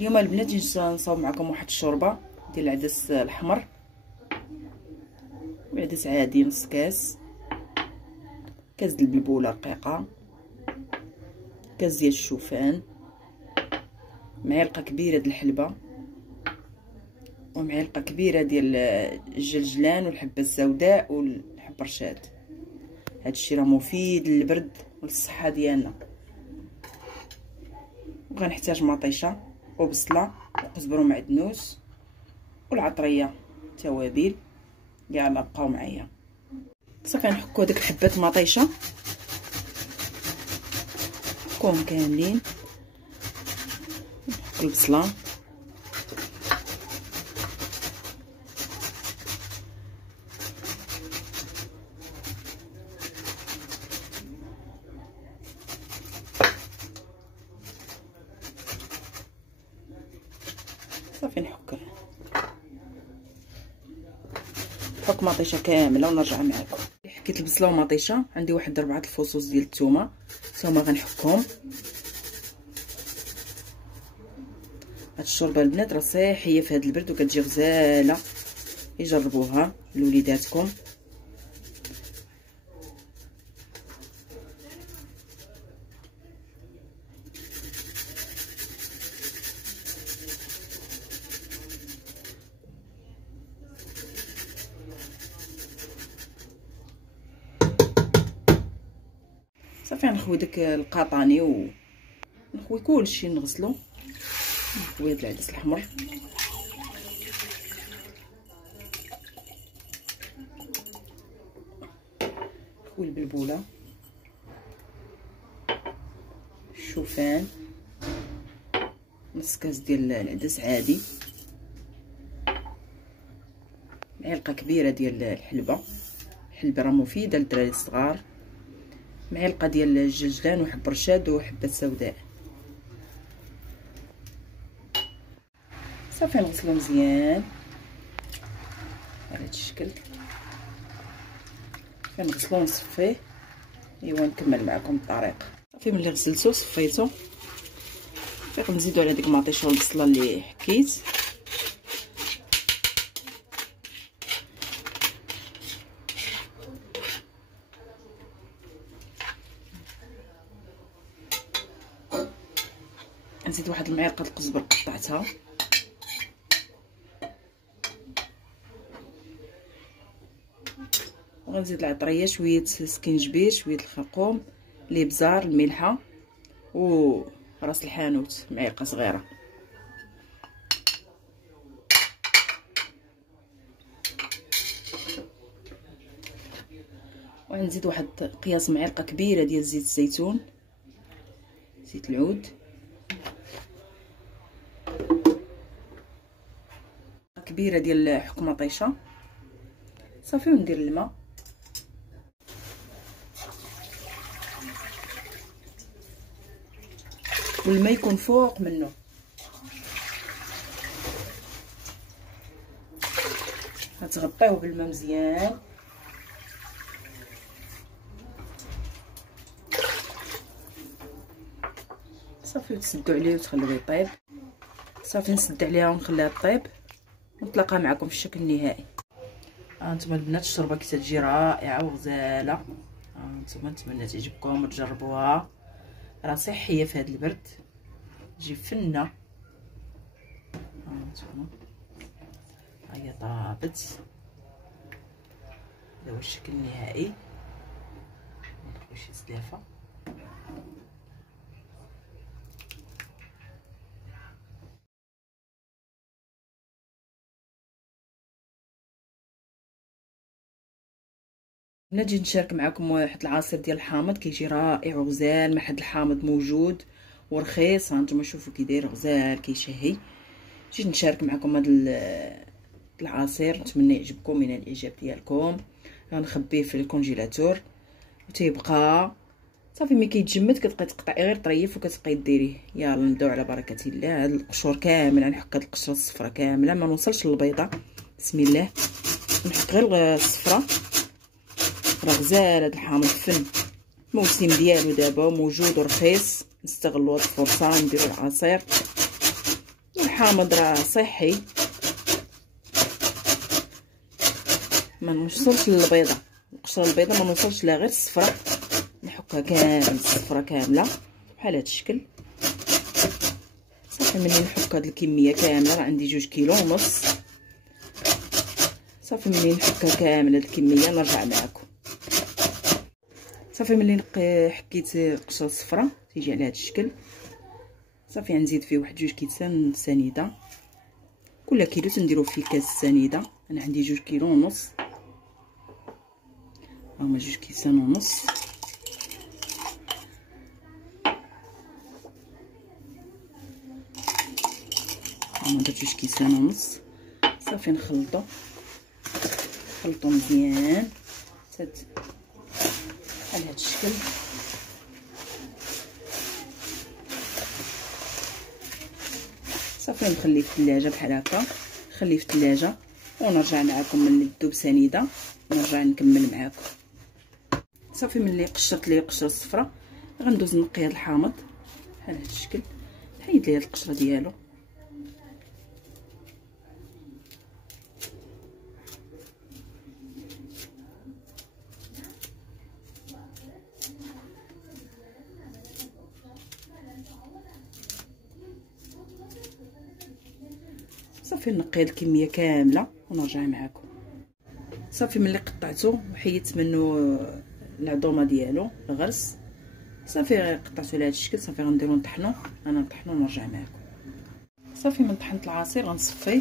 اليوم البنات نصاوب معكم واحد الشوربه ديال العدس الاحمر وعدس عادي، نص كاس ديال البلبوله رقيقه، كاس ديال الشوفان، معلقه كبيره ديال الحلبه، ومعلقه كبيره ديال الجلجلان والحبه السوداء والحب رشاد. هادشي راه مفيد للبرد وللصحه ديالنا. وغنحتاج مطيشه وبصله وقزبر ومعدنوس والعطريه توابل. يلا بقاو معايا. صافي نحكو هذيك الحبات المطيشه نحكوهم كاملين، نحكو البصله صافي نحك مطيشه كامله ونرجع معكم. حكيت البصله ومطيشه، عندي واحد 4 الفصوص ديال الثومه غنحكهم. هاد الشوربه البنات راه صحيه في هاد البرد وكتجي غزاله، يجربوها لوليداتكم. صافي نخوي داك القاطاني ونخوي كلشي، نغسلو، نخوي هاد العدس الاحمر، نخوي البلبوله، الشوفان، نص كاس ديال العدس عادي، معلقه كبيره ديال الحلبه راه مفيده للدراري الصغار، معلقه ديال الجلجلان وحب رشاد وحبه سوداء. صافي نغسلو مزيان على هذا الشكل. كنغسلو ونصفيه. ايوا نكمل معكم الطريقه. صافي ملي غسلتو صفيتو، صافي نزيدو على ديك المطيشه والبصله اللي حكيت، نزيد واحد المعلقه القزبر قطعتها، وغنزيد العطريه، شويه سكينجبير، شويه الخرقوم، الابزار، الملحه وراس الحانوت معلقه صغيره. وغنزيد واحد قياس معلقه كبيره ديال زيت الزيتون، زيت العود، كبيره ديال حك مطيشه. صافي وندير الماء، والماء يكون فوق منه. غتغطيوه بالماء مزيان، صافي وتسدوا عليه وتخلوه يطيب. صافي نسد عليها ونخليها طيب ونتلاقى معكم في الشكل النهائي. هانتوما البنات الشوربه كتجي رائعه وغزاله. هانتوما نتمنى تعجبكم وتجربوها، راه صحيه في هذا البرد، تجي فنه. هانتوما هي طابت، هذا هو الشكل النهائي. ندخل شي زلافه. نجي نشارك معكم واحد العصير ديال الحامض، كيجي رائع وغزال. ما حد الحامض موجود ورخيص. هانتوما شوفوا كي داير غزال كيشهي. جيت نشارك معكم هذا العصير، نتمنى يعجبكم من الاعجاب ديالكم. غنخبيه في الكونجيلاتور وتيبقى صافي ملي كيتجمد كتبقاي تقطعي غير طريف وكتبقاي ديريه. يلا نبداو على بركه الله. هاد القشور كامل غنحك، هاد القشره الصفراء كامله، ما نوصلش للبيضه. بسم الله. نحك غير الصفراء. راه غزال هاد الحامض، فن الموسم ديالو دابا موجود ورخيص. نستغلوا هاد الفرصه نديروا العصير. الحامض راه صحي. ما نوصلش للبيضه، القشره البيضه ما نوصلش لها، غير الصفراء نحكها كامل، الصفراء كامله بحال هذا الشكل. صافي ملي نحك هاد الكميه كامله، راه عندي 2 كيلو ونص. صافي ملي نحكها كامل هاد الكميه نرجع معكم. صافي ملي حكيت القشره الصفراء تيجي على هاد الشكل. صافي غنزيد فيه واحد 2 كيسان سنيده، كل كيلو تنديرو فيه كاس سنيده. انا عندي 2 كيلو ونص، هما 2 كيسان ونص. هما 2 كيسان ونص. صافي نخلطو مزيان على هاد الشكل. صافي نخليه في الثلاجه بحال هكا، نخليه في الثلاجه ونرجع معكم ملي تذوب سنيده، نرجع نكمل معكم. صافي ملي قشرت ليه القشره الصفراء غندوز نقي هاد الحامض بحال هاد الشكل، نحيد ليه هاد القشره ديالو. صافي نقي الكميه كامله ونرجع معكم. صافي ملي قطعته وحيدت منه العظومه ديالو الغرس، صافي قطعته على هذا الشكل. صافي غنديرو نطحنو، انا نطحنو ونرجع معكم. صافي من طحنت العصير غنصفيه.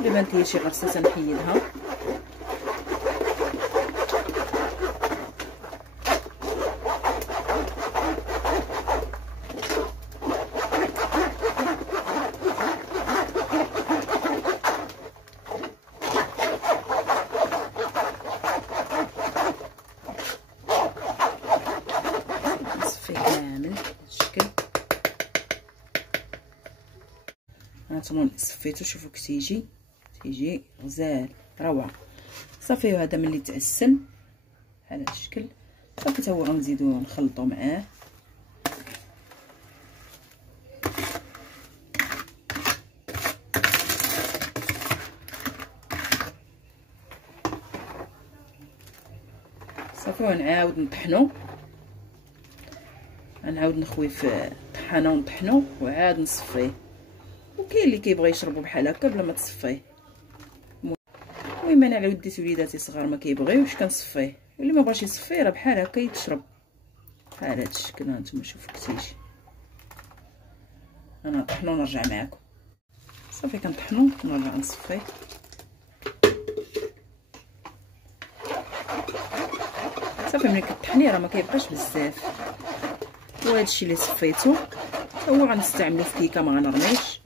الا بانت لي شي غرسه تنحيدها. كامل الشكل هانتوما صفيتو، شوفوا تيجي غزال روعه. صافي وهذا ملي تعسل بحال هذا الشكل. صافي تا هو غنزيدو نخلطو معاه. صافي ونعاود نطحنو، غنعاود نخوي في الطحانه ونطحنو وعاد نصفيه. وكاين اللي كيبغي يشربو بحال هكا بلا ما تصفيه. المهم انا على وديت وليداتي صغار ما كيبغيوش كنصفيه، واللي ما بغاش يصفيه راه بحال هكا يتشرب بحال هذا الشكل. هانتوما شوفوا كتيجي. انا نطحنو ونرجع معكم. صافي كنطحنو ونرجع نصفيه. صافي ملي كطحنيه راه ما كيبقاش بزاف. وهذا الشيء اللي صفيتو هو غنستعملو في كيكه، ما غنرميش.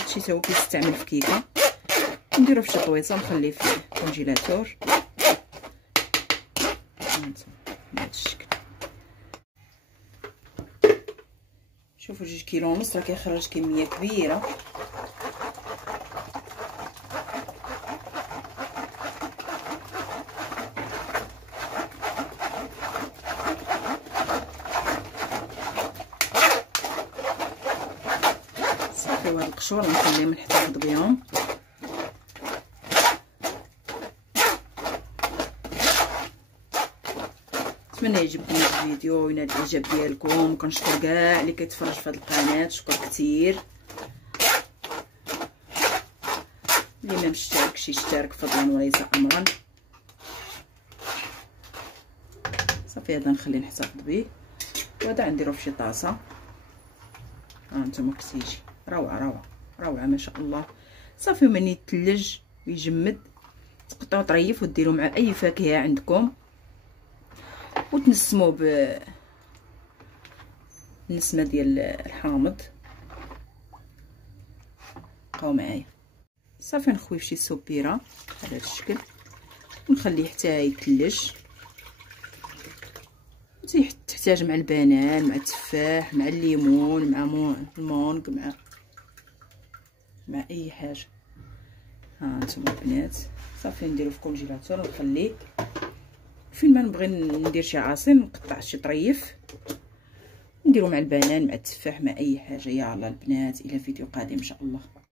هادشي تا هو كيستعمل في كيكه. نديرو في شي طويصه نخليه في الكونجيلاتور. بهذا الشكل. شوفوا 2 كيلو ونص راه كيخرج كميه كبيره. صافي وهاد القشور نخليهم نحتفظ بهم. نتمنى يعجبكم هذا الفيديو وينال الاعجاب ديالكم. كنشكر كاع اللي كيتفرج في هذه القناه، شكرا كثير. اللي ما مشتركش يشترك فضلا وليس امرا. صافي هذا نخليه نحتفظ به، وهذا غنديرو في شي طاسه. ها انتم كتيجي روعه ما شاء الله. صافي ملي يتلج ويجمد تقطعوا طريف وديروا مع اي فاكهه عندكم وتنسموه بالنسمه ديال الحامض. بقاو معايا. صافي نخوي في شي سوبيره على هذا الشكل ونخليه حتى يتلج. تحتاج مع البنان، مع التفاح، مع الليمون، مع المونغ، مع مع اي حاجه. ها انتما البنات صافي نديرو في الكونجيلاتور ونخليه. فين ما نبغي ندير شي عصير نقطع شي طريف نديرو مع البنان مع التفاح مع اي حاجه. يلا البنات الى فيديو قادم ان شاء الله.